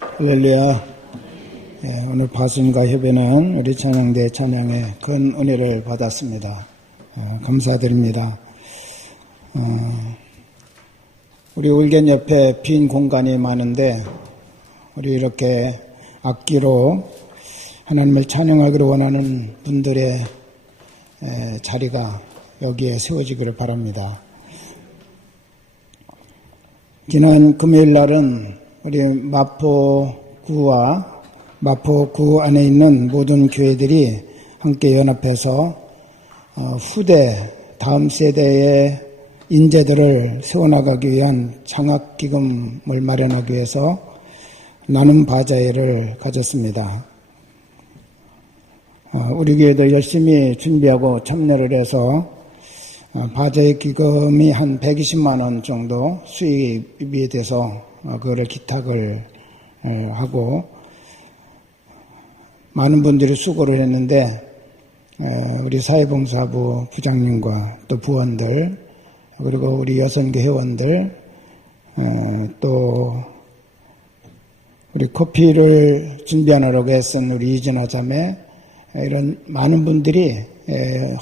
할렐루야. 오늘 파순과 협회는 우리 찬양대 찬양에 큰 은혜를 받았습니다. 감사드립니다. 우리 울겐 옆에 빈 공간이 많은데 우리 이렇게 악기로 하나님을 찬양하기를 원하는 분들의 자리가 여기에 세워지기를 바랍니다. 지난 금요일 날은 우리 마포구와 마포구 안에 있는 모든 교회들이 함께 연합해서 후대 다음 세대의 인재들을 세워나가기 위한 장학기금을 마련하기 위해서 나눔 바자회를 가졌습니다. 우리 교회도 열심히 준비하고 참여를 해서 바자회 기금이 한 120만 원 정도 수입이 돼서 그거를 기탁을 하고 많은 분들이 수고를 했는데 우리 사회봉사부 부장님과 또 부원들 그리고 우리 여선교 회원들 또 우리 커피를 준비하느라고 애쓴 우리 이진아 자매 이런 많은 분들이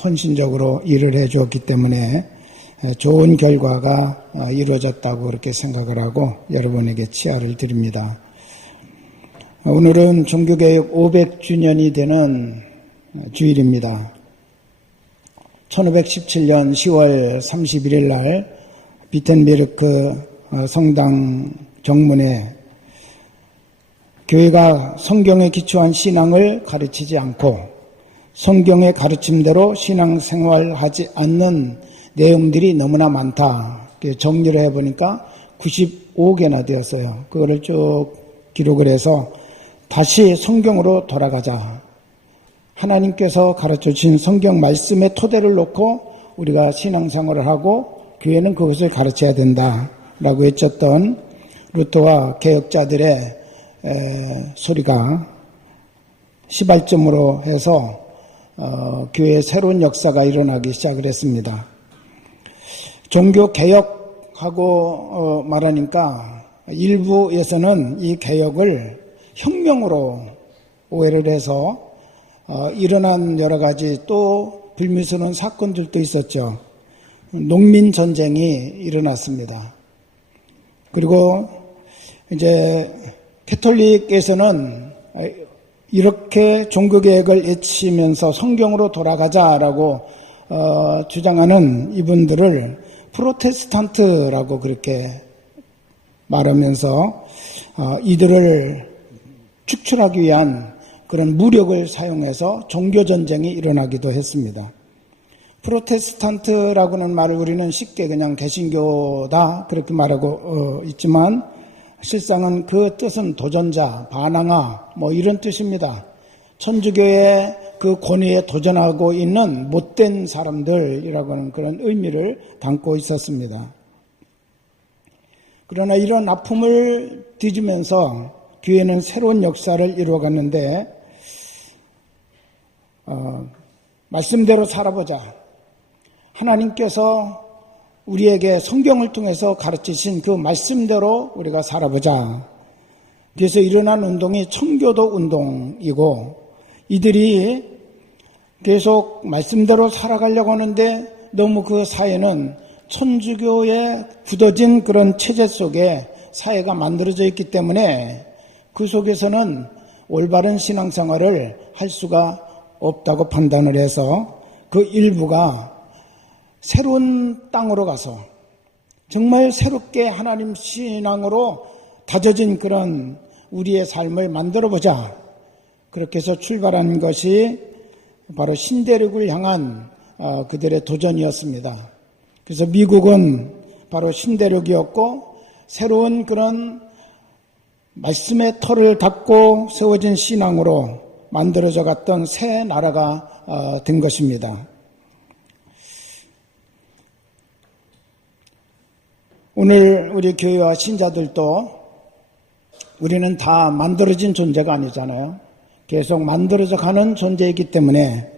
헌신적으로 일을 해주었기 때문에 좋은 결과가 이루어졌다고 그렇게 생각을 하고 여러분에게 치아를 드립니다. 오늘은 종교개혁 500주년이 되는 주일입니다. 1517년 10월 31일 날 비텐베르크 성당 정문에 교회가 성경에 기초한 신앙을 가르치지 않고 성경의 가르침대로 신앙생활하지 않는 내용들이 너무나 많다. 정리를 해보니까 95개나 되었어요. 그거를 쭉 기록을 해서 다시 성경으로 돌아가자. 하나님께서 가르쳐주신 성경 말씀의 토대를 놓고 우리가 신앙생활을 하고 교회는 그것을 가르쳐야 된다라고 외쳤던 루터와 개혁자들의 소리가 시발점으로 해서 교회의 새로운 역사가 일어나기 시작을 했습니다. 종교개혁하고 말하니까 일부에서는 이 개혁을 혁명으로 오해를 해서 일어난 여러 가지 또 불미스러운 사건들도 있었죠. 농민전쟁이 일어났습니다. 그리고 이제 캐톨릭에서는 이렇게 종교개혁을 외치면서 성경으로 돌아가자라고 주장하는 이분들을 프로테스탄트라고 그렇게 말하면서 이들을 축출하기 위한 그런 무력을 사용해서 종교전쟁이 일어나기도 했습니다. 프로테스탄트라고는 말을 우리는 쉽게 그냥 개신교다 그렇게 말하고 있지만 실상은 그 뜻은 도전자, 반항아 뭐 이런 뜻입니다. 천주교의 그 권위에 도전하고 있는 못된 사람들이라고 하는 그런 의미를 담고 있었습니다. 그러나 이런 아픔을 뒤지면서 교회는 새로운 역사를 이루어갔는데 말씀대로 살아보자. 하나님께서 우리에게 성경을 통해서 가르치신 그 말씀대로 우리가 살아보자. 그래서 일어난 운동이 청교도 운동이고 이들이 계속 말씀대로 살아가려고 하는데 너무 그 사회는 천주교에 굳어진 그런 체제 속에 사회가 만들어져 있기 때문에 그 속에서는 올바른 신앙생활을 할 수가 없다고 판단을 해서 그 일부가 새로운 땅으로 가서 정말 새롭게 하나님 신앙으로 다져진 그런 우리의 삶을 만들어보자. 그렇게 해서 출발한 것이 바로 신대륙을 향한 그들의 도전이었습니다. 그래서 미국은 바로 신대륙이었고 새로운 그런 말씀의 터를 닫고 세워진 신앙으로 만들어져 갔던 새 나라가 된 것입니다. 오늘 우리 교회와 신자들도 우리는 다 만들어진 존재가 아니잖아요. 계속 만들어져 가는 존재이기 때문에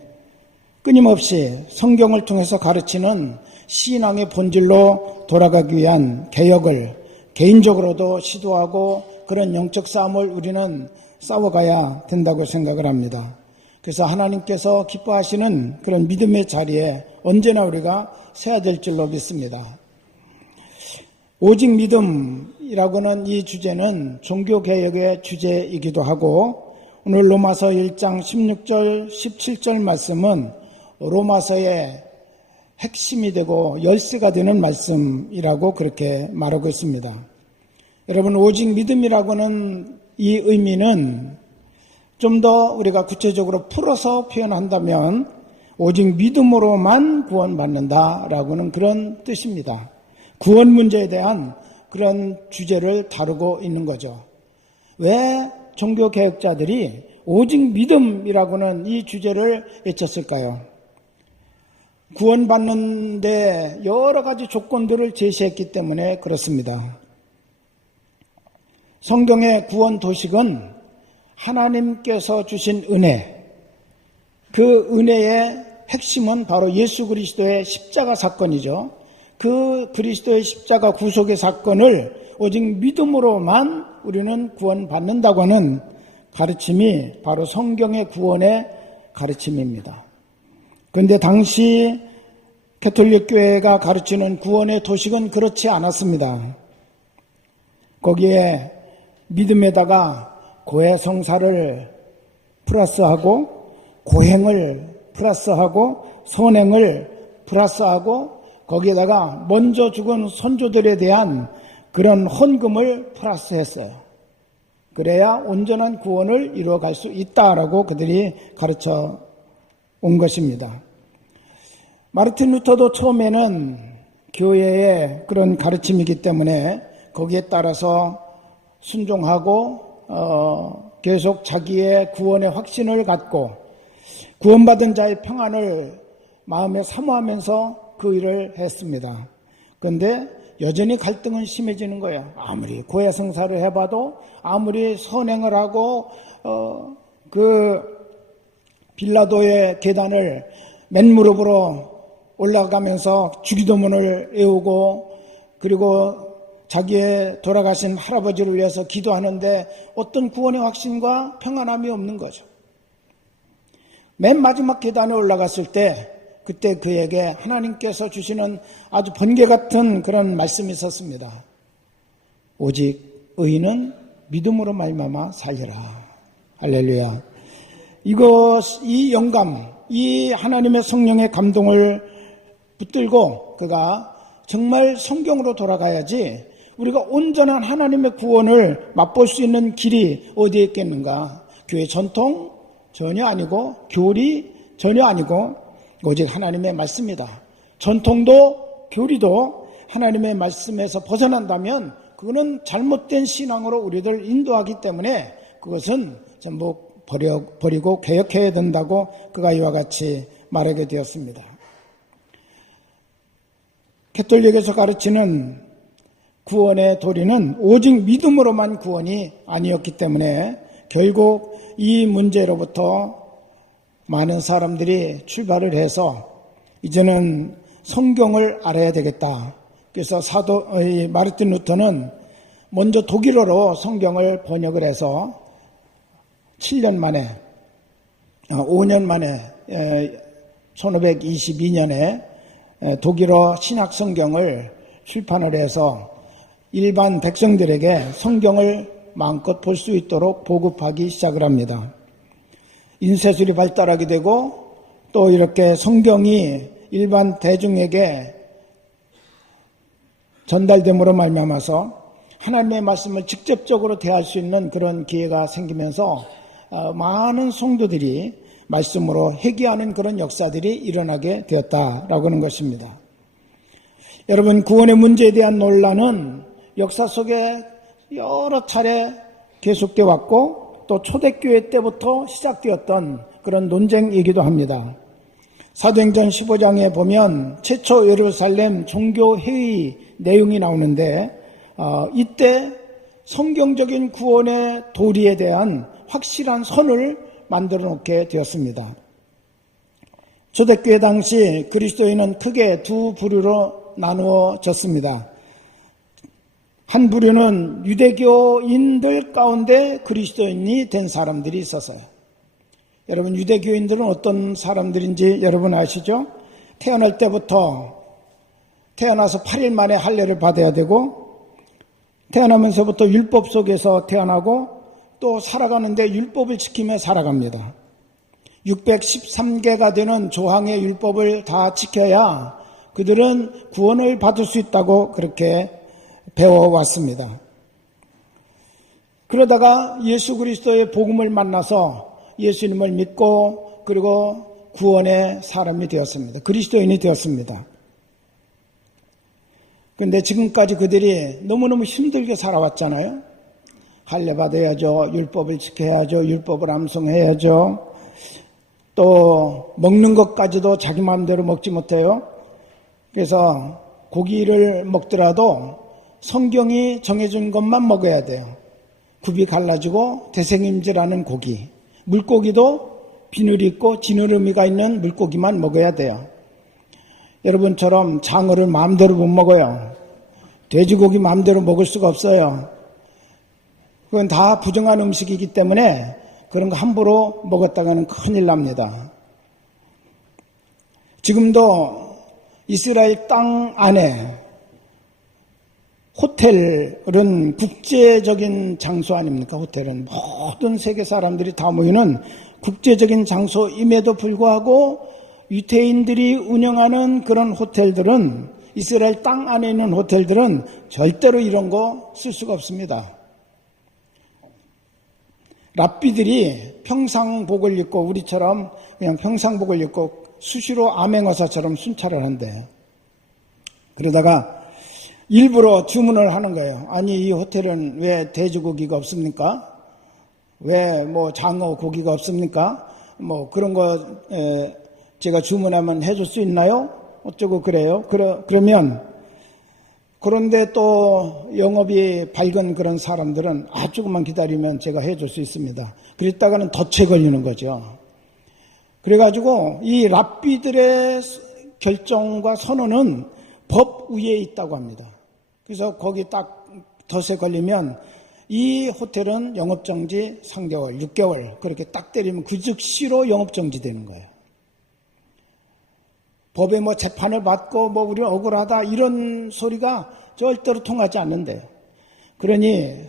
끊임없이 성경을 통해서 가르치는 신앙의 본질로 돌아가기 위한 개혁을 개인적으로도 시도하고 그런 영적 싸움을 우리는 싸워가야 된다고 생각을 합니다. 그래서 하나님께서 기뻐하시는 그런 믿음의 자리에 언제나 우리가 서야 될 줄로 믿습니다. 오직 믿음이라고는 이 주제는 종교개혁의 주제이기도 하고, 오늘 로마서 1장 16절 17절 말씀은 로마서의 핵심이 되고 열쇠가 되는 말씀이라고 그렇게 말하고 있습니다. 여러분, 오직 믿음이라고는 이 의미는 좀 더 우리가 구체적으로 풀어서 표현한다면 오직 믿음으로만 구원받는다라고는 그런 뜻입니다. 구원 문제에 대한 그런 주제를 다루고 있는 거죠. 왜 종교개혁자들이 오직 믿음이라고는 이 주제를 외쳤을까요? 구원받는데 여러 가지 조건들을 제시했기 때문에 그렇습니다. 성경의 구원 도식은 하나님께서 주신 은혜, 그 은혜의 핵심은 바로 예수 그리스도의 십자가 사건이죠. 그 그리스도의 십자가 구속의 사건을 오직 믿음으로만 우리는 구원받는다고 하는 가르침이 바로 성경의 구원의 가르침입니다. 그런데 당시 가톨릭 교회가 가르치는 구원의 도식은 그렇지 않았습니다. 거기에 믿음에다가 고해성사를 플러스하고 고행을 플러스하고 선행을 플러스하고 거기에다가 먼저 죽은 선조들에 대한 그런 헌금을 플러스했어요. 그래야 온전한 구원을 이루어갈 수 있다라고 그들이 가르쳐 온 것입니다. 마르틴 루터도 처음에는 교회의 그런 가르침이기 때문에 거기에 따라서 순종하고 계속 자기의 구원의 확신을 갖고 구원받은 자의 평안을 마음에 사모하면서 그 일을 했습니다. 그런데 여전히 갈등은 심해지는 거예요. 아무리 고해성사를 해봐도, 아무리 선행을 하고 그 빌라도의 계단을 맨무릎으로 올라가면서 주기도문을 외우고, 그리고 자기의 돌아가신 할아버지를 위해서 기도하는데 어떤 구원의 확신과 평안함이 없는 거죠. 맨 마지막 계단에 올라갔을 때 그때 그에게 하나님께서 주시는 아주 번개 같은 그런 말씀이 있었습니다. 오직 의인은 믿음으로 말미암아 살리라. 할렐루야. 이 영감, 이 하나님의 성령의 감동을 붙들고 그가 정말 성경으로 돌아가야지 우리가 온전한 하나님의 구원을 맛볼 수 있는 길이 어디에 있겠는가? 교회 전통 전혀 아니고, 교리 전혀 아니고, 오직 하나님의 말씀이다. 전통도 교리도 하나님의 말씀에서 벗어난다면 그거는 잘못된 신앙으로 우리들 인도하기 때문에 그것은 전부 버리고 개혁해야 된다고 그가 이와 같이 말하게 되었습니다. 가톨릭에서 가르치는 구원의 도리는 오직 믿음으로만 구원이 아니었기 때문에 결국 이 문제로부터 많은 사람들이 출발을 해서 이제는 성경을 알아야 되겠다. 그래서 마르틴 루터는 먼저 독일어로 성경을 번역을 해서 5년 만에 1522년에 독일어 신약 성경을 출판을 해서 일반 백성들에게 성경을 마음껏 볼 수 있도록 보급하기 시작을 합니다. 인쇄술이 발달하게 되고 또 이렇게 성경이 일반 대중에게 전달됨으로 말미암아서 하나님의 말씀을 직접적으로 대할 수 있는 그런 기회가 생기면서 많은 성도들이 말씀으로 회개하는 그런 역사들이 일어나게 되었다라고 하는 것입니다. 여러분, 구원의 문제에 대한 논란은 역사 속에 여러 차례 계속되어 왔고 또 초대교회 때부터 시작되었던 그런 논쟁이기도 합니다. 사도행전 15장에 보면 최초 예루살렘 종교회의 내용이 나오는데 이때 성경적인 구원의 도리에 대한 확실한 선을 만들어 놓게 되었습니다. 초대교회 당시 그리스도인은 크게 두 부류로 나누어졌습니다. 한 부류는 유대교인들 가운데 그리스도인이 된 사람들이 있었어요. 여러분, 유대교인들은 어떤 사람들인지 여러분 아시죠? 태어날 때부터 태어나서 8일 만에 할례를 받아야 되고, 태어나면서부터 율법 속에서 태어나고 또 살아가는데 율법을 지키며 살아갑니다. 613개가 되는 조항의 율법을 다 지켜야 그들은 구원을 받을 수 있다고 그렇게 배워왔습니다. 그러다가 예수 그리스도의 복음을 만나서 예수님을 믿고 그리고 구원의 사람이 되었습니다. 그리스도인이 되었습니다. 그런데 지금까지 그들이 너무너무 힘들게 살아왔잖아요. 할례 받아야죠. 율법을 지켜야죠. 율법을 암송해야죠. 또 먹는 것까지도 자기 마음대로 먹지 못해요. 그래서 고기를 먹더라도 성경이 정해준 것만 먹어야 돼요. 굽이 갈라지고 대생임질하는 고기, 물고기도 비늘이 있고 지느러미가 있는 물고기만 먹어야 돼요. 여러분처럼 장어를 마음대로 못 먹어요. 돼지고기 마음대로 먹을 수가 없어요. 그건 다 부정한 음식이기 때문에 그런 거 함부로 먹었다가는 큰일 납니다. 지금도 이스라엘 땅 안에 호텔은 국제적인 장소 아닙니까? 호텔은 모든 세계 사람들이 다 모이는 국제적인 장소임에도 불구하고 유대인들이 운영하는 그런 호텔들은, 이스라엘 땅 안에 있는 호텔들은 절대로 이런 거 쓸 수가 없습니다. 랍비들이 평상복을 입고, 우리처럼 그냥 평상복을 입고 수시로 암행어사처럼 순찰을 한대요. 그러다가 일부러 주문을 하는 거예요. 아니, 이 호텔은 왜 돼지고기가 없습니까? 왜 장어 고기가 없습니까? 그런 거 제가 주문하면 해줄 수 있나요? 어쩌고 그래요. 그러면, 그런데 또 영업이 밝은 그런 사람들은 조금만 기다리면 제가 해줄 수 있습니다. 그랬다가는 덫에 걸리는 거죠. 그래가지고 이 랍비들의 결정과 선언은 법 위에 있다고 합니다. 그래서 거기 딱 덫에 걸리면 이 호텔은 영업정지 3개월, 6개월 그렇게 딱 때리면 그 즉시로 영업정지 되는 거예요. 법에 재판을 받고 우리는 억울하다 이런 소리가 절대로 통하지 않는데요. 그러니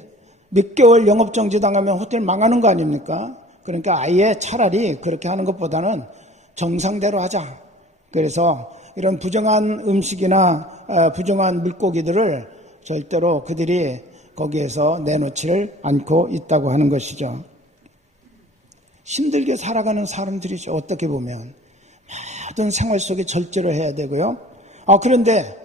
몇 개월 영업정지 당하면 호텔 망하는 거 아닙니까? 그러니까 아예 차라리 그렇게 하는 것보다는 정상대로 하자. 그래서 이런 부정한 음식이나 부정한 물고기들을 절대로 그들이 거기에서 내놓지를 않고 있다고 하는 것이죠. 힘들게 살아가는 사람들이죠. 어떻게 보면 모든 생활 속에 절제를 해야 되고요. 그런데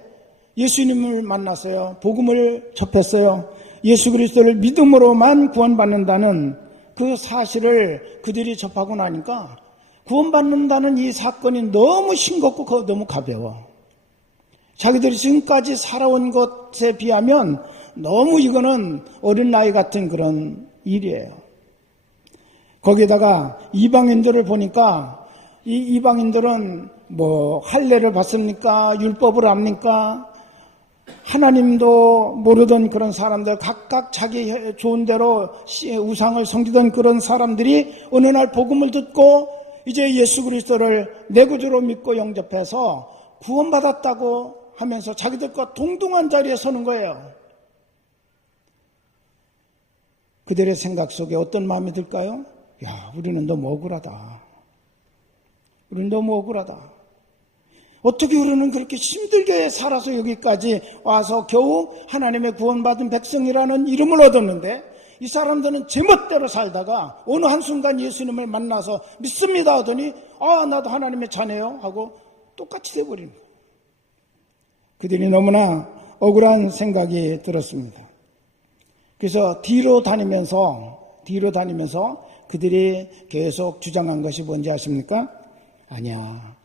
예수님을 만났어요. 복음을 접했어요. 예수 그리스도를 믿음으로만 구원받는다는 그 사실을 그들이 접하고 나니까 구원받는다는 이 사건이 너무 싱겁고 너무 가벼워. 자기들이 지금까지 살아온 것에 비하면 너무 이거는 어린 나이 같은 그런 일이에요. 거기다가 이방인들을 보니까 이 이방인들은 할례를 받습니까? 율법을 압니까? 하나님도 모르던 그런 사람들, 각각 자기 좋은 대로 우상을 섬기던 그런 사람들이 어느 날 복음을 듣고 이제 예수 그리스도를 내 구주로 믿고 영접해서 구원받았다고 하면서 자기들과 동등한 자리에 서는 거예요. 그들의 생각 속에 어떤 마음이 들까요? 우리는 너무 억울하다. 우리는 너무 억울하다. 어떻게 우리는 그렇게 힘들게 살아서 여기까지 와서 겨우 하나님의 구원받은 백성이라는 이름을 얻었는데 이 사람들은 제멋대로 살다가 어느 한순간 예수님을 만나서 믿습니다 하더니 나도 하나님의 자네요 하고 똑같이 돼버리는 거예요. 그들이 너무나 억울한 생각이 들었습니다. 그래서 뒤로 다니면서 그들이 계속 주장한 것이 뭔지 아십니까? 아니야.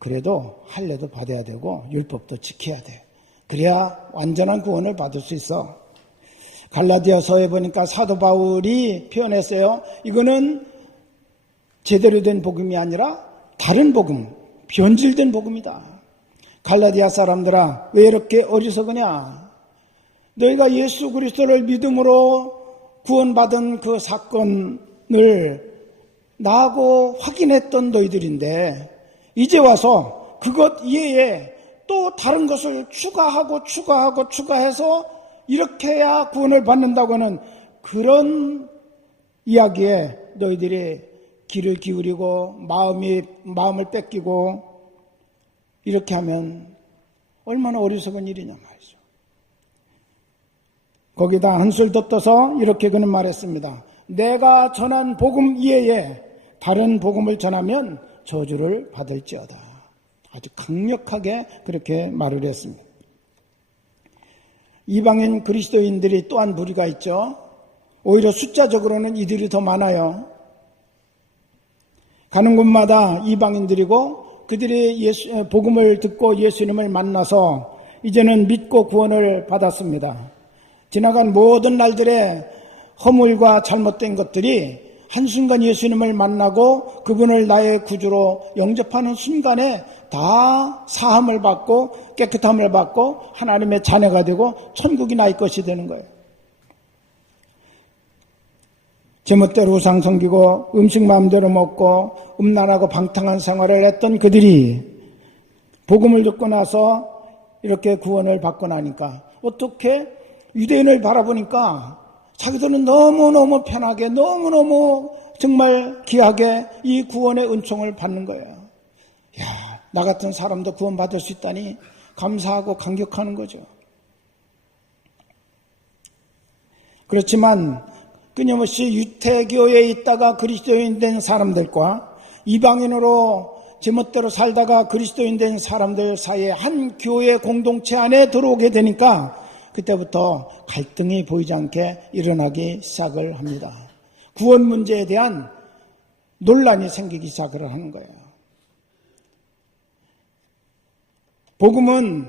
그래도 할례도 받아야 되고 율법도 지켜야 돼. 그래야 완전한 구원을 받을 수 있어. 갈라디아서에 보니까 사도 바울이 표현했어요. 이거는 제대로 된 복음이 아니라 다른 복음, 변질된 복음이다. 갈라디아 사람들아, 왜 이렇게 어리석으냐? 너희가 예수 그리스도를 믿음으로 구원받은 그 사건을 나하고 확인했던 너희들인데 이제 와서 그것 이외에 또 다른 것을 추가해서 이렇게 해야 구원을 받는다고 하는 그런 이야기에 너희들이 귀를 기울이고 마음을 뺏기고 이렇게 하면 얼마나 어리석은 일이냐 말이죠. 거기다 한술 덧떠서 이렇게 그는 말했습니다. 내가 전한 복음 이외에 다른 복음을 전하면 저주를 받을지어다. 아주 강력하게 그렇게 말을 했습니다. 이방인 그리스도인들이 또한 무리가 있죠. 오히려 숫자적으로는 이들이 더 많아요. 가는 곳마다 이방인들이고 그들이 복음을 듣고 예수님을 만나서 이제는 믿고 구원을 받았습니다. 지나간 모든 날들의 허물과 잘못된 것들이 한순간 예수님을 만나고 그분을 나의 구주로 영접하는 순간에 다 사함을 받고 깨끗함을 받고 하나님의 자녀가 되고 천국이 나의 것이 되는 거예요. 제멋대로 우상 섬기고 음식 마음대로 먹고 음란하고 방탕한 생활을 했던 그들이 복음을 듣고 나서 이렇게 구원을 받고 나니까 어떻게 유대인을 바라보니까 자기들은 너무너무 편하게 너무너무 정말 귀하게 이 구원의 은총을 받는 거예요. 야, 나 같은 사람도 구원 받을 수 있다니 감사하고 감격하는 거죠. 그렇지만 끊임없이 유태교에 있다가 그리스도인 된 사람들과 이방인으로 제멋대로 살다가 그리스도인 된 사람들 사이에 한 교회 공동체 안에 들어오게 되니까 그때부터 갈등이 보이지 않게 일어나기 시작을 합니다. 구원 문제에 대한 논란이 생기기 시작을 하는 거예요. 복음은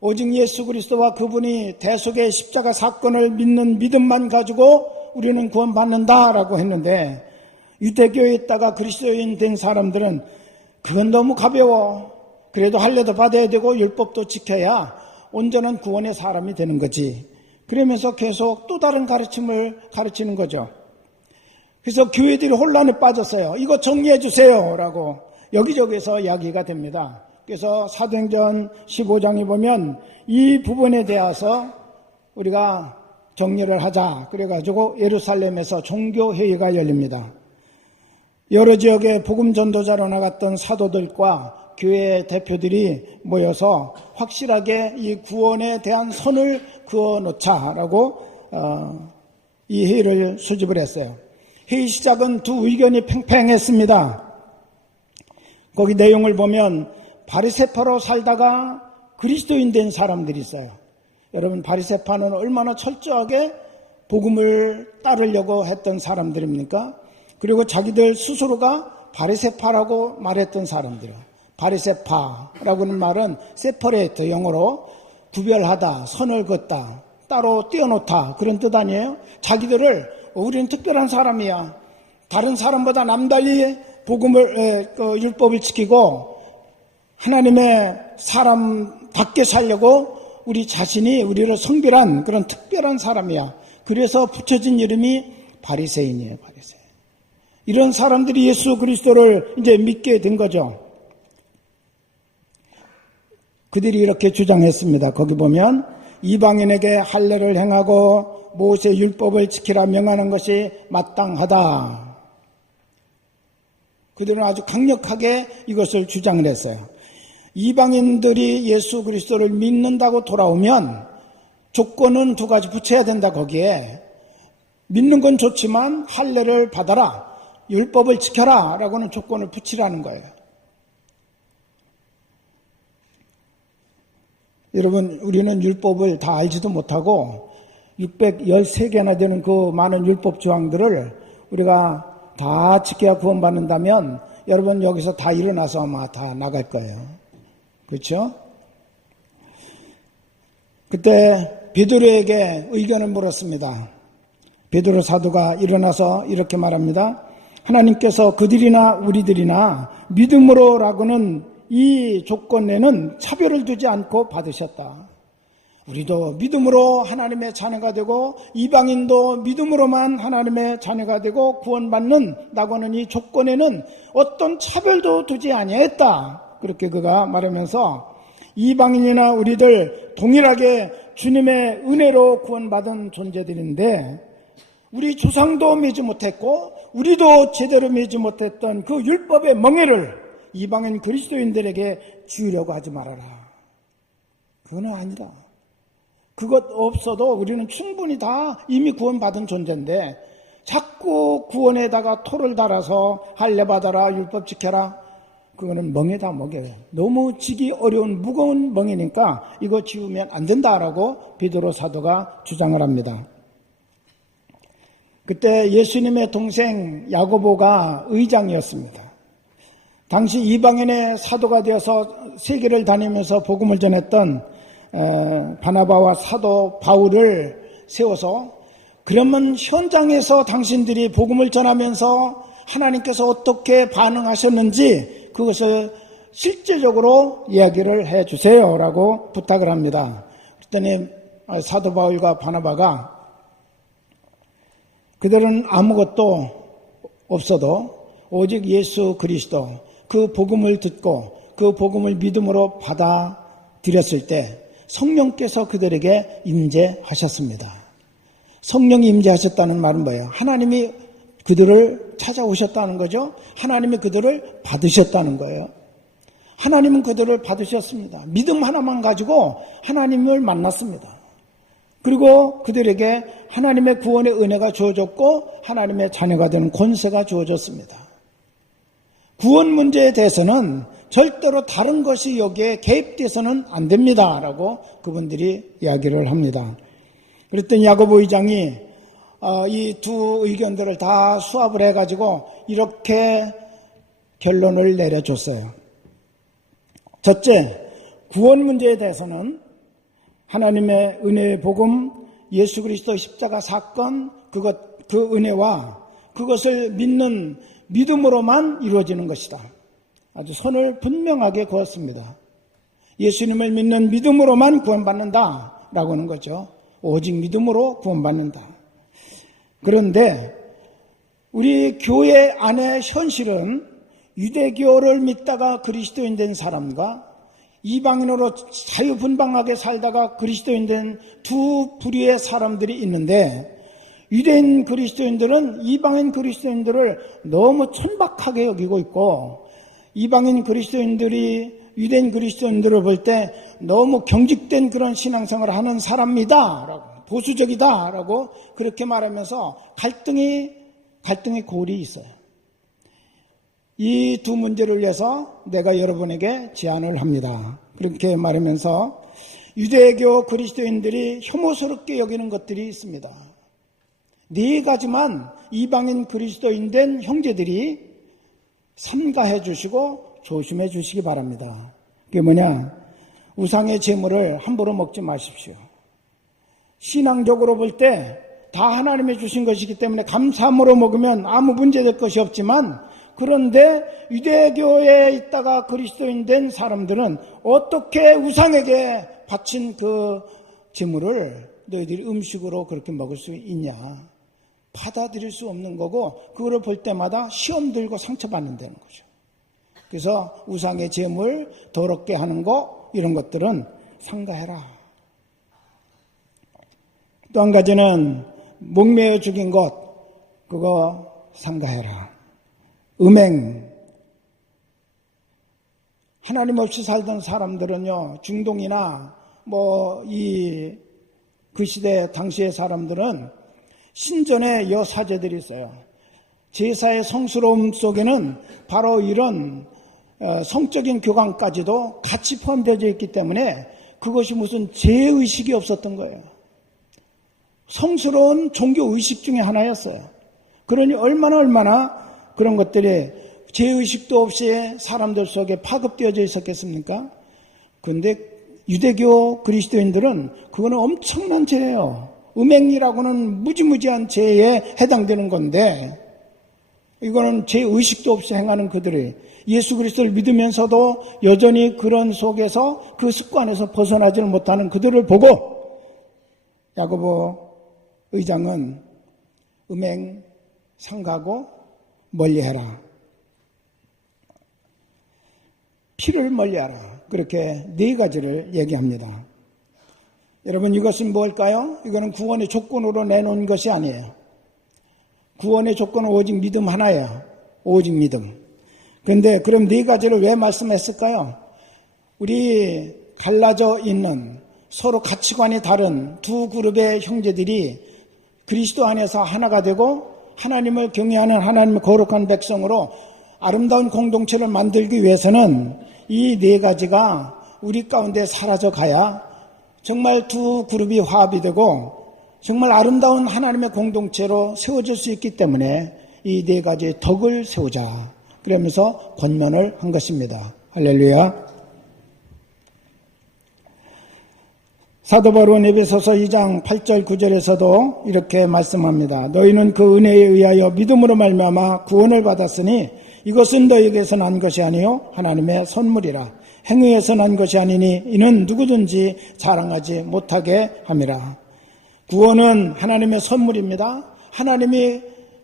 오직 예수 그리스도와 그분이 대속의 십자가 사건을 믿는 믿음만 가지고 우리는 구원받는다라고 했는데 유대교에 있다가 그리스도인 된 사람들은 그건 너무 가벼워. 그래도 할례도 받아야 되고 율법도 지켜야 온전한 구원의 사람이 되는 거지. 그러면서 계속 또 다른 가르침을 가르치는 거죠. 그래서 교회들이 혼란에 빠졌어요. 이거 정리해 주세요 라고 여기저기서 이야기가 됩니다. 그래서 사도행전 15장에 보면 이 부분에 대해서 우리가 정리를 하자 그래가지고 예루살렘에서 종교회의가 열립니다. 여러 지역의 복음 전도자로 나갔던 사도들과 교회 대표들이 모여서 확실하게 이 구원에 대한 선을 그어놓자라고 이 회의를 수집을 했어요. 회의 시작은 두 의견이 팽팽했습니다. 거기 내용을 보면 바리새파로 살다가 그리스도인 된 사람들이 있어요. 여러분, 바리새파는 얼마나 철저하게 복음을 따르려고 했던 사람들입니까? 그리고 자기들 스스로가 바리새파라고 말했던 사람들. 바리새파라고 하는 말은 세퍼레이트, 영어로 구별하다, 선을 긋다, 따로 떼어놓다 그런 뜻 아니에요? 자기들을 우리는 특별한 사람이야. 다른 사람보다 남달리 복음을 율법을 지키고 하나님의 사람답게 살려고 우리 자신이 우리를 성별한 그런 특별한 사람이야. 그래서 붙여진 이름이 바리새인이에요. 바리새인. 이런 사람들이 예수 그리스도를 이제 믿게 된 거죠. 그들이 이렇게 주장했습니다. 거기 보면 이방인에게 할례를 행하고 모세 율법을 지키라 명하는 것이 마땅하다. 그들은 아주 강력하게 이것을 주장을 했어요. 이방인들이 예수 그리스도를 믿는다고 돌아오면 조건은 두 가지 붙여야 된다. 거기에 믿는 건 좋지만 할례를 받아라, 율법을 지켜라 라고는 조건을 붙이라는 거예요. 여러분, 우리는 율법을 다 알지도 못하고 613개나 되는 그 많은 율법 조항들을 우리가 다 지켜야 구원받는다면 여러분 여기서 다 일어나서 아마 다 나갈 거예요. 그렇죠? 그때 베드로에게 의견을 물었습니다. 베드로 사도가 일어나서 이렇게 말합니다. 하나님께서 그들이나 우리들이나 믿음으로라고는 이 조건에는 차별을 두지 않고 받으셨다. 우리도 믿음으로 하나님의 자녀가 되고 이방인도 믿음으로만 하나님의 자녀가 되고 구원받는다고 하는 이 조건에는 어떤 차별도 두지 아니했다. 그렇게 그가 말하면서 이방인이나 우리들 동일하게 주님의 은혜로 구원받은 존재들인데 우리 조상도 믿지 못했고 우리도 제대로 믿지 못했던 그 율법의 멍에를 이방인 그리스도인들에게 지으려고 하지 말아라. 그건 아니다. 그것 없어도 우리는 충분히 다 이미 구원받은 존재인데 자꾸 구원에다가 토를 달아서 할례 받아라, 율법 지켜라. 그거는 멍에다 먹여요. 너무 지기 어려운 무거운 멍이니까 이거 지우면 안 된다라고 베드로 사도가 주장을 합니다. 그때 예수님의 동생 야고보가 의장이었습니다. 당시 이방인의 사도가 되어서 세계를 다니면서 복음을 전했던 바나바와 사도 바울을 세워서 그러면 현장에서 당신들이 복음을 전하면서 하나님께서 어떻게 반응하셨는지 그것을 실제적으로 이야기를 해주세요 라고 부탁을 합니다. 그랬더니 사도 바울과 바나바가 그들은 아무것도 없어도 오직 예수 그리스도 그 복음을 듣고 그 복음을 믿음으로 받아들였을 때 성령께서 그들에게 임재하셨습니다. 성령이 임재하셨다는 말은 뭐예요? 하나님이 그들을 찾아오셨다는 거죠. 하나님이 그들을 받으셨다는 거예요. 하나님은 그들을 받으셨습니다. 믿음 하나만 가지고 하나님을 만났습니다. 그리고 그들에게 하나님의 구원의 은혜가 주어졌고 하나님의 자녀가 되는 권세가 주어졌습니다. 구원 문제에 대해서는 절대로 다른 것이 여기에 개입돼서는 안 됩니다라고 그분들이 이야기를 합니다. 그랬더니 야고보 의장이 이 두 의견들을 다 수합을 해가지고 이렇게 결론을 내려줬어요. 첫째, 구원 문제에 대해서는 하나님의 은혜의 복음, 예수 그리스도 십자가 사건, 그 은혜와 그것을 믿는 믿음으로만 이루어지는 것이다. 아주 선을 분명하게 그었습니다. 예수님을 믿는 믿음으로만 구원받는다라고 하는 거죠. 오직 믿음으로 구원받는다. 그런데 우리 교회 안의 현실은 유대교를 믿다가 그리스도인 된 사람과 이방인으로 자유분방하게 살다가 그리스도인 된 두 부류의 사람들이 있는데 유대인 그리스도인들은 이방인 그리스도인들을 너무 천박하게 여기고 있고 이방인 그리스도인들이 유대인 그리스도인들을 볼 때 너무 경직된 그런 신앙생활을 하는 사람이다 라고 보수적이다 라고 그렇게 말하면서 갈등의 골이 있어요. 이 두 문제를 위해서 내가 여러분에게 제안을 합니다. 그렇게 말하면서 유대교 그리스도인들이 혐오스럽게 여기는 것들이 있습니다. 네 가지만 이방인 그리스도인 된 형제들이 삼가해 주시고 조심해 주시기 바랍니다. 그게 뭐냐? 우상의 제물을 함부로 먹지 마십시오. 신앙적으로 볼 때 다 하나님이 주신 것이기 때문에 감사함으로 먹으면 아무 문제될 것이 없지만 그런데 유대교에 있다가 그리스도인 된 사람들은 어떻게 우상에게 바친 그 제물을 너희들이 음식으로 그렇게 먹을 수 있냐? 받아들일 수 없는 거고 그거를 볼 때마다 시험 들고 상처받는다는 거죠. 그래서 우상의 제물 더럽게 하는 거 이런 것들은 삼가해라. 또 한 가지는 목매어 죽인 것 그거 삼가해라. 음행 하나님 없이 살던 사람들은요 중동이나 그 시대 당시의 사람들은 신전에 여사제들이 있어요. 제사의 성스러움 속에는 바로 이런 성적인 교감까지도 같이 포함되어 있기 때문에 그것이 무슨 죄의식이 없었던 거예요. 성스러운 종교의식 중에 하나였어요. 그러니 얼마나 그런 것들이 죄의식도 없이 사람들 속에 파급되어져 있었겠습니까? 그런데 유대교 그리스도인들은 그거는 엄청난 죄예요. 음행이라고는 무지무지한 죄에 해당되는 건데 이거는 죄의식도 없이 행하는 그들이 예수 그리스도를 믿으면서도 여전히 그런 속에서 그 습관에서 벗어나지를 못하는 그들을 보고 야고보 의장은 음행, 상가고 멀리해라, 피를 멀리하라, 그렇게 네 가지를 얘기합니다. 여러분, 이것은 뭘까요? 이거는 구원의 조건으로 내놓은 것이 아니에요. 구원의 조건은 오직 믿음 하나예요. 오직 믿음. 그런데 그럼 네 가지를 왜 말씀했을까요? 우리 갈라져 있는 서로 가치관이 다른 두 그룹의 형제들이 그리스도 안에서 하나가 되고 하나님을 경외하는 하나님의 거룩한 백성으로 아름다운 공동체를 만들기 위해서는 이 네 가지가 우리 가운데 사라져 가야 정말 두 그룹이 화합이 되고 정말 아름다운 하나님의 공동체로 세워질 수 있기 때문에 이 네 가지의 덕을 세우자, 그러면서 권면을 한 것입니다. 할렐루야. 사도 바울은 에베소서 2장 8절 9절에서도 이렇게 말씀합니다. 너희는 그 은혜에 의하여 믿음으로 말미암아 구원을 받았으니 이것은 너희에게서 난 것이 아니요 하나님의 선물이라. 행위에서 난 것이 아니니 이는 누구든지 자랑하지 못하게 함이라. 구원은 하나님의 선물입니다. 하나님이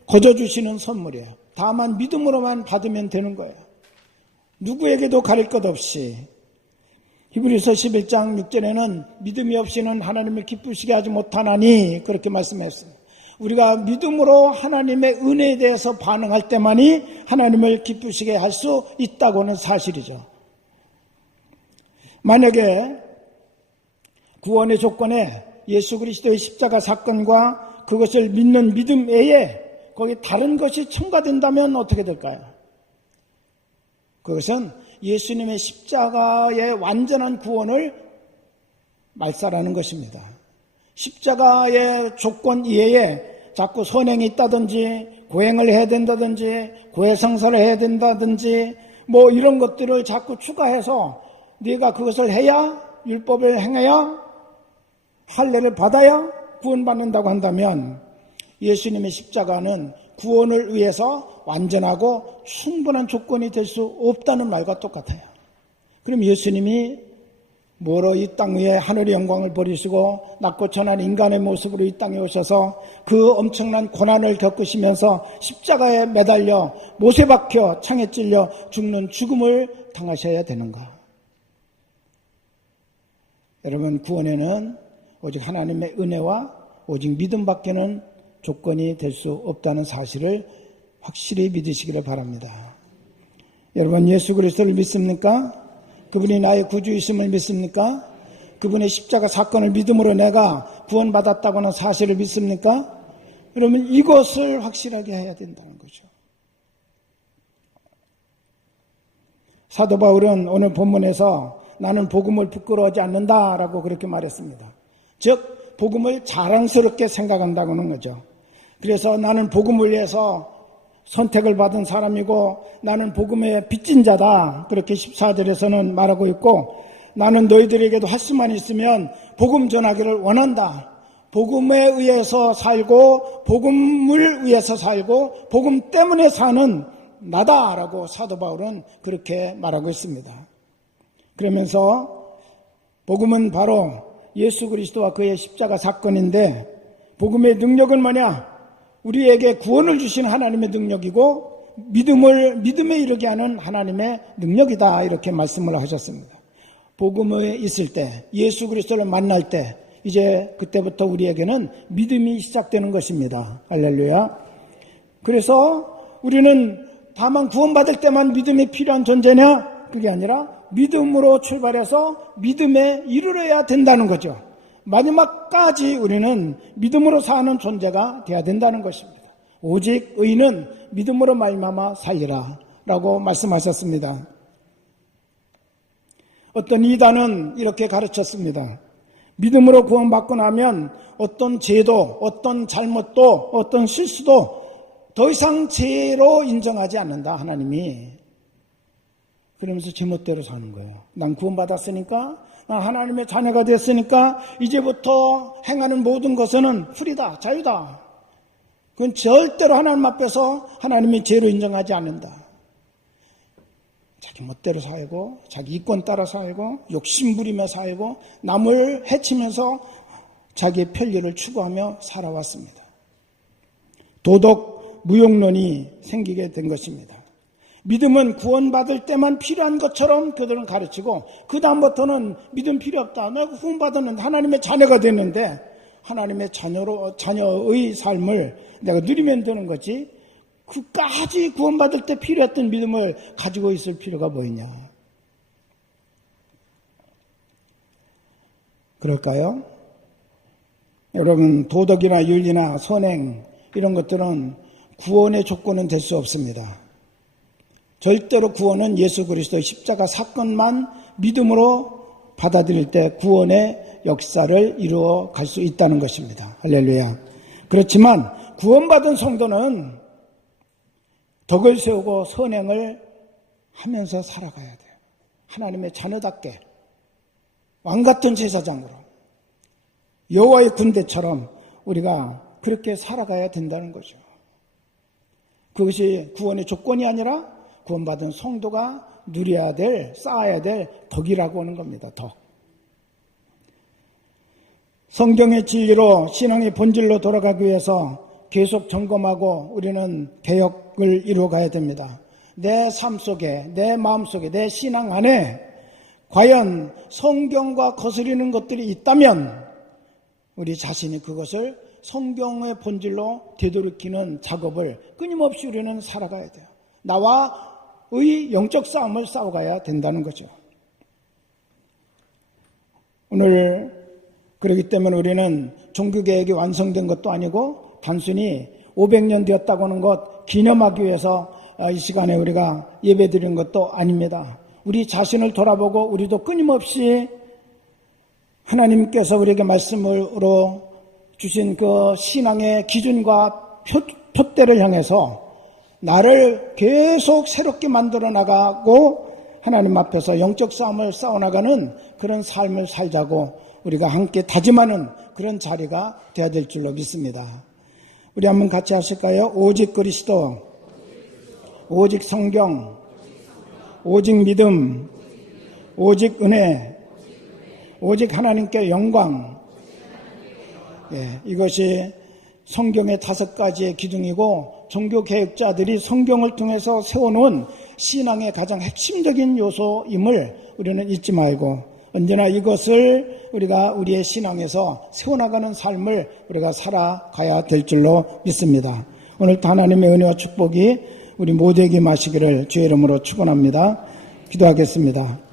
거저주시는 선물이에요. 다만 믿음으로만 받으면 되는 거예요. 누구에게도 가릴 것 없이. 히브리서 11장 6절에는 믿음이 없이는 하나님을 기쁘시게 하지 못하나니 그렇게 말씀했습니다. 우리가 믿음으로 하나님의 은혜에 대해서 반응할 때만이 하나님을 기쁘시게 할 수 있다고는 사실이죠. 만약에 구원의 조건에 예수 그리스도의 십자가 사건과 그것을 믿는 믿음 외에 거기 다른 것이 첨가된다면 어떻게 될까요? 그것은 예수님의 십자가의 완전한 구원을 말살하는 것입니다. 십자가의 조건 이외에 자꾸 선행이 있다든지 고행을 해야 된다든지 고해성사를 해야 된다든지 뭐 이런 것들을 자꾸 추가해서 네가 그것을 해야, 율법을 행해야, 할례를 받아야 구원받는다고 한다면 예수님의 십자가는 구원을 위해서 완전하고 충분한 조건이 될 수 없다는 말과 똑같아요. 그럼 예수님이 뭐로 이 땅 위에 하늘의 영광을 버리시고 낮고 천한 인간의 모습으로 이 땅에 오셔서 그 엄청난 고난을 겪으시면서 십자가에 매달려 못에 박혀 창에 찔려 죽는 죽음을 당하셔야 되는가? 여러분, 구원에는 오직 하나님의 은혜와 오직 믿음밖에는 조건이 될 수 없다는 사실을 확실히 믿으시기를 바랍니다. 여러분, 예수 그리스도를 믿습니까? 그분이 나의 구주이심을 믿습니까? 그분의 십자가 사건을 믿음으로 내가 구원받았다고 하는 사실을 믿습니까? 그러면 이것을 확실하게 해야 된다는 거죠. 사도 바울은 오늘 본문에서 나는 복음을 부끄러워하지 않는다라고 그렇게 말했습니다. 즉 복음을 자랑스럽게 생각한다고 하는 거죠. 그래서 나는 복음을 위해서 선택을 받은 사람이고 나는 복음의 빚진 자다, 그렇게 14절에서는 말하고 있고, 나는 너희들에게도 할 수만 있으면 복음 전하기를 원한다. 복음에 의해서 살고 복음을 위해서 살고 복음 때문에 사는 나다라고 사도 바울은 그렇게 말하고 있습니다. 그러면서 복음은 바로 예수 그리스도와 그의 십자가 사건인데, 복음의 능력은 뭐냐? 우리에게 구원을 주신 하나님의 능력이고 믿음에 이르게 하는 하나님의 능력이다, 이렇게 말씀을 하셨습니다. 복음에 있을 때, 예수 그리스도를 만날 때 이제 그때부터 우리에게는 믿음이 시작되는 것입니다. 할렐루야. 그래서 우리는 다만 구원받을 때만 믿음이 필요한 존재냐? 그게 아니라 믿음으로 출발해서 믿음에 이르러야 된다는 거죠. 마지막까지 우리는 믿음으로 사는 존재가 되어야 된다는 것입니다. 오직 의인은 믿음으로 말미암아 살리라 라고 말씀하셨습니다. 어떤 이단은 이렇게 가르쳤습니다. 믿음으로 구원받고 나면 어떤 죄도, 어떤 잘못도, 어떤 실수도 더 이상 죄로 인정하지 않는다, 하나님이. 그러면서 제멋대로 사는 거예요. 난 구원받았으니까, 난 하나님의 자녀가 됐으니까 이제부터 행하는 모든 것은 풀이다, 자유다. 그건 절대로 하나님 앞에서 하나님이 죄로 인정하지 않는다. 자기 멋대로 살고, 자기 이권 따라 살고, 욕심 부리며 살고, 남을 해치면서 자기의 편리를 추구하며 살아왔습니다. 도덕 무용론이 생기게 된 것입니다. 믿음은 구원받을 때만 필요한 것처럼 그들은 가르치고 그 다음부터는 믿음 필요 없다. 내가 구원받았는데 하나님의 자녀가 됐는데 하나님의 자녀의 삶을 내가 누리면 되는 거지 그까지 구원받을 때 필요했던 믿음을 가지고 있을 필요가 뭐 있냐. 그럴까요? 여러분 도덕이나 윤리나 선행 이런 것들은 구원의 조건은 될 수 없습니다. 절대로 구원은 예수 그리스도의 십자가 사건만 믿음으로 받아들일 때 구원의 역사를 이루어 갈 수 있다는 것입니다. 할렐루야. 그렇지만 구원받은 성도는 덕을 세우고 선행을 하면서 살아가야 돼요. 하나님의 자녀답게 왕같은 제사장으로 여호와의 군대처럼 우리가 그렇게 살아가야 된다는 거죠. 그것이 구원의 조건이 아니라 구원받은 성도가 누려야 될, 쌓아야 될 덕이라고 하는 겁니다. 덕. 성경의 진리로 신앙의 본질로 돌아가기 위해서 계속 점검하고 우리는 개혁을 이루어가야 됩니다. 내 삶 속에, 내 마음 속에, 내 신앙 안에 과연 성경과 거스리는 것들이 있다면 우리 자신이 그것을 성경의 본질로 되돌이키는 작업을 끊임없이 우리는 살아가야 돼요. 나와의 영적 싸움을 싸워가야 된다는 거죠. 오늘 그렇기 때문에 우리는 종교개혁이 완성된 것도 아니고 단순히 500년 되었다고 하는 것 기념하기 위해서 이 시간에 우리가 예배드리는 것도 아닙니다. 우리 자신을 돌아보고 우리도 끊임없이 하나님께서 우리에게 말씀으로 주신 그 신앙의 기준과 표대를 향해서 나를 계속 새롭게 만들어 나가고 하나님 앞에서 영적 싸움을 싸워나가는 그런 삶을 살자고 우리가 함께 다짐하는 그런 자리가 되어야 될 줄로 믿습니다. 우리 한번 같이 하실까요? 오직 그리스도, 오직 성경, 오직 믿음, 오직 은혜, 오직 하나님께 영광. 이것이 성경의 5가지의 기둥이고 종교개혁자들이 성경을 통해서 세워놓은 신앙의 가장 핵심적인 요소임을 우리는 잊지 말고 언제나 이것을 우리가 우리의 신앙에서 세워나가는 삶을 우리가 살아가야 될 줄로 믿습니다. 오늘도 하나님의 은혜와 축복이 우리 모두에게 마시기를 주의 이름으로 축원합니다. 기도하겠습니다.